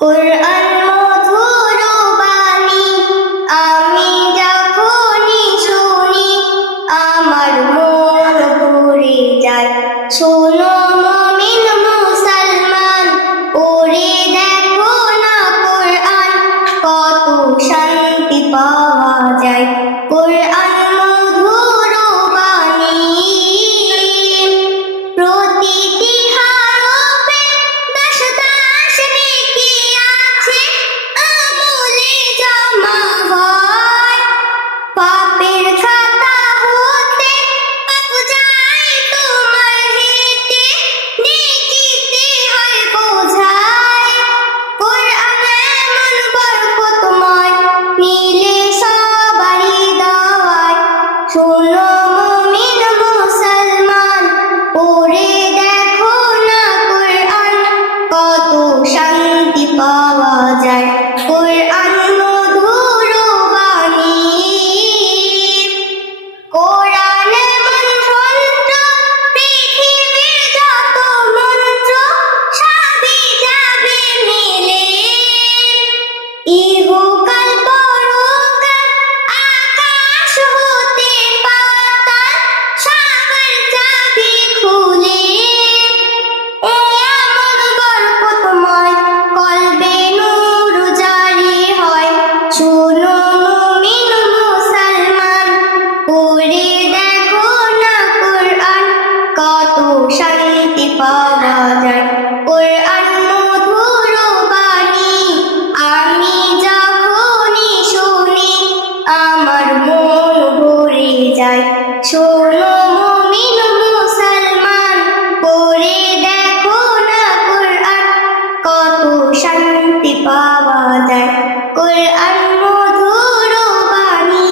কুরআন মধুর বাণী, আমি যখনই শুনি আমার মন ভরে যায়। শোনো মুমিন মুসলমান, পড়ে দেখো না কুরআন, কত শান্তি পাওয়া যায়। কুরআন মধুর বাণী, প্রতিটি হরফে দশ দশ নেকি আছে, আমলে জমা হয়। পাপের খাতা হতে পাপ যায় তোমার হেঁটে, নেকিতে হয় বোঝাই। কুরআন এমন বরকতময়, মিলে সবারই দাওয়ায়। শোনো মুমিন মুসলমান, পড়ে দেখো না কুরআন, কত শান্তি পাওয়া যায়। কুরআন মধুর বাণী, কোরআন এমন মন্ত্র, পৃথিবীর যত মন্ত্র সবই যাবে মিলে। ইহকাল পরকাল আকাশ হতে পাতাল, সবার চাবি খুলে। এমন বরকতময়, কলবে নূর জারি হয়। শোনো মুমিন মুসলমান, পড়ে দেখো না কুরআন, কত শান্তি পাওয়া যায়। কুরআন মধুর বাণী, আমি যখনই শুনি আমার মন ভরে যায়। শোনো মুমিন মুসলমান, পড়ে দেখো না কুরআন, কত শান্তি পাওয়া যায়।